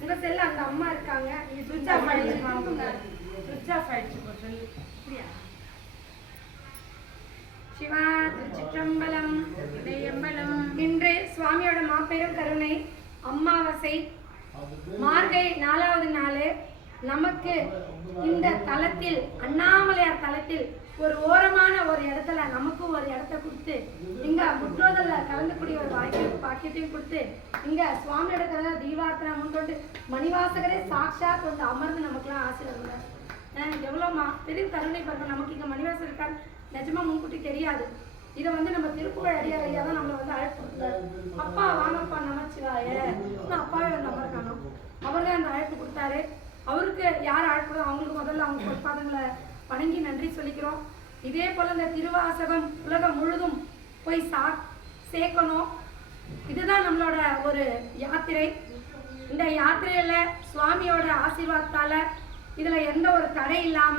உங்க செல்ல அந்த அம்மா இருக்காங்க. நீங்க சுவிட்ச் ஆஃப் ஆயிடுச்சு. சுவிட்ச் ஆஃப் ஆயிடுச்சு சொல்லு. அப்படியா? சிவா திருச்சிற்றம்பலம். இன்று சுவாமியோட மாபெரும் கருணை அமாவாசை மார்கழி 4வது நாள். நமக்கு இந்த தலத்தில் அண்ணாமலையார் தலத்தில் ஒரு ஓரமான ஒரு இடத்துல நமக்கு ஒரு இடத்த கொடுத்து இங்க முற்றோதல்ல கலந்துக்கூடிய ஒரு வாய்ப்பு பாக்கியத்தையும் கொடுத்து இங்க சுவாமியோட கதை தீபார்த்தனை முன்கொண்டு மணிவாசகரே சாட்சாத் வந்து அமர்ந்து நமக்குலாம் ஆசீர்வாதம். எவ்வளோமா பெரிய கருணை பாருங்க. நமக்கு இங்க மணிவாசகர் இருக்கார் நிஜமா முன்கூட்டி தெரியாது. இதை வந்து நம்ம திருப்புகழ் அடியார் ஐயா தான் நம்மளை வந்து அழைப்பு கொடுத்தாரு. அப்பா வாங்கப்பா நமச்சிவாய அப்பாவே வந்து அமர்க்கணும். அவர் தான் அந்த அழைப்பு கொடுத்தாரு. அவருக்கு யார் அழைப்பதோ அவங்களுக்கு முதல்ல அவங்க பொற்பாதங்களை வணங்கி நன்றி சொல்லிக்கிறோம். இதே போல இந்த திருவாசகம் உலகம் முழுதும் போய் சேர்க்கணும். இதுதான் நம்மளோட ஒரு யாத்திரை. இந்த யாத்திரையில சுவாமியோட ஆசீர்வாதத்தால இதுல எந்த ஒரு தடை இல்லாம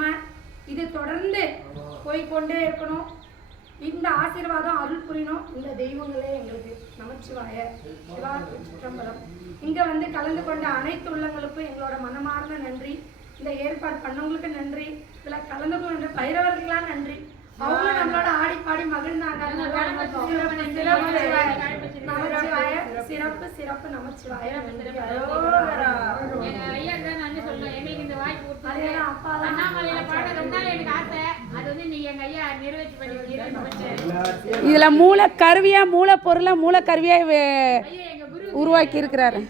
இது தொடர்ந்து போய்கொண்டே இருக்கணும். இந்த ஆசீர்வாதம் அருள் புரியணும். இந்த தெய்வங்களே எங்களுக்கு நமச்சிவாய சிவா திருச்சிற்றம்பலம். இங்க வந்து கலந்து கொண்ட அனைத்து உள்ளங்களுக்கும் எங்களோட மனமார்ந்த நன்றி. இந்த ஏற்பாடு பண்ணவங்களுக்கு நன்றி. இதுல கலந்து கொண்ட பைரவர்களுக்கெல்லாம் நன்றி. அவங்களும் நம்மளோட ஆடி பாடி மகிழ்ந்தாங்க. சிறப்பு சிறப்பு நமச்சிவாய. இதுல மூல கருவியா மூல பொருளா மூல கருவியா உருவாக்கி இருக்கிறாரு.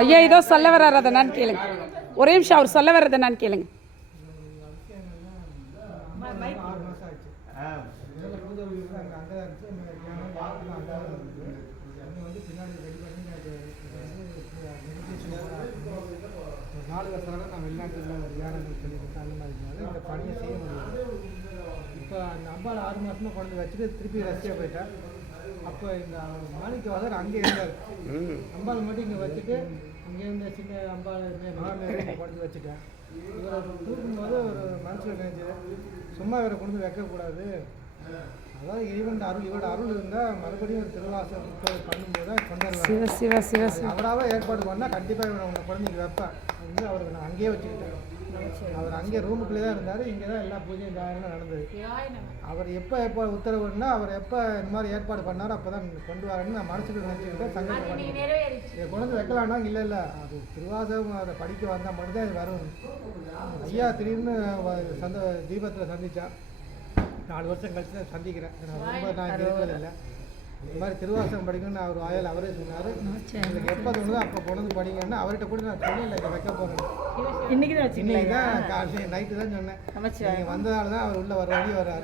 ஐயா ஏதோ சொல்ல வர்றாரு, அதை நான் கேளுங்க. ஒரே நிமிஷம் அவர் சொல்ல வர்றதை நான் கேளுங்க. நாலு வருஷம் நான் வெளிநாட்டில் தியானங்கள் சொல்லிட்டு அந்த மாதிரி இருந்தாலும் இந்த பணியை செய்ய முடியாது. இப்போ அந்த அம்பாவை 6 மாதமாக கொண்டு வச்சுட்டு திருப்பி ரஷ்யா போயிட்டேன். அப்போ இந்த மாணிக்கவாசர் அங்கே இருந்தார். அம்பாள் மட்டும் இங்கே வச்சுட்டு இங்கே இருந்த சின்ன அம்பாள் மகாமேரி கொண்டு வச்சுட்டேன். இவரை தூக்கும்போது ஒரு மனசில் நினைச்சது, சும்மா இவரை கொண்டு வைக்கக்கூடாது. அதாவது இவன் அருள் இவரோட அருள் இருந்தால் மறுபடியும் ஒரு திருவாசகம் பண்ணும்போது தான் கொண்டாடுவாங்க. அவராக ஏற்பாடு பண்ணால் கண்டிப்பாக இவனை உங்களை குழந்தைக்கு வைப்பேன் வந்து அவருக்கு நான் அங்கேயே வச்சுக்கிட்டேன். அவர் அங்கே ரூமுக்குள்ளே தான் இருந்தார். இங்கே தான் எல்லா பூஜையும் தாயெல்லாம் நடந்தது. அவர் எப்போ உத்தரவுன்னா அவர் எப்போ இந்த மாதிரி ஏற்பாடு பண்ணாரோ அப்போ தான் கொண்டு வரேன்னு நான் மனசுக்கு நினச்சிக்கிட்டேன். சங்கடம் இதை கொண்டு வைக்கலான்னா இல்லை அது திருவாசகம் அதை படிக்க வந்தால் மட்டும்தான் இது வரும். ஐயா திடீர்னு தீபத்தில் சந்தித்தான். 4 வருஷம் கழிச்சு தான் சந்திக்கிறேன். ரொம்ப நான் இங்கே இருக்கிறதில்லை. இந்த மாதிரி திருவாசகம் படிக்கணும்னு அவர் வாயால் அவரே சொன்னார். எனக்கு எப்போ தோணுதோ அப்போ கொண்டு படிங்கன்னா அவர்கிட்ட கூட நான் சொன்னேன் இதை வைக்க போகிறேன். இன்றைக்கி தான் காலையில் நைட்டு தான் சொன்னேன். நீங்கள் வந்ததால தான் அவர் உள்ளே வர வழி வர்றாரு.